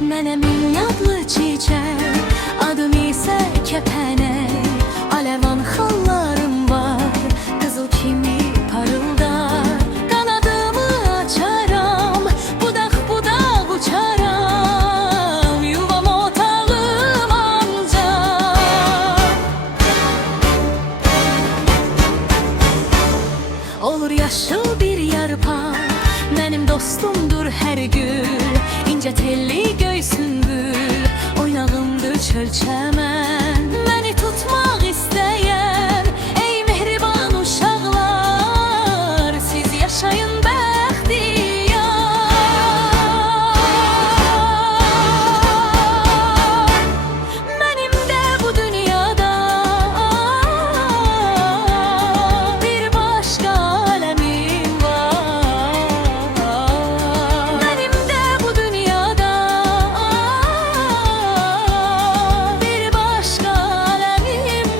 Menemin yadlı çiçek, adım ise kepenek. Alevan xallarım var, kızıl kimi parıldar. Kanadımı açaram, budaq budaq uçaram. Yuvam otağım ancaq olur yaşıl bir yarpaq. Mənim dostumdur hər gül, İnce telli göğsün gül, oynağımdır çöl çəmən. Məni tutmaq istəyən ey mehriban uşaqlar, siz yaşayın bəxtiyar. Mənim də bu dünyada bir başqa aləmim var. Mənim də bu dünyada bir başqa aləmim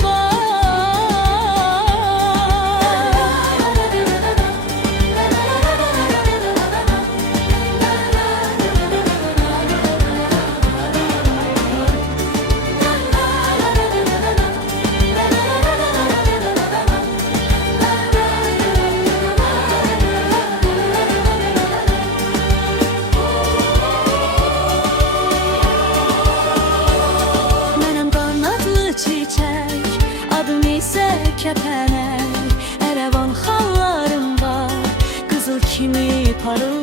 Mənəm qanadlı çiçək, adım isə kəpənək. Ərəvan xallarım var, qızıl kimi parıl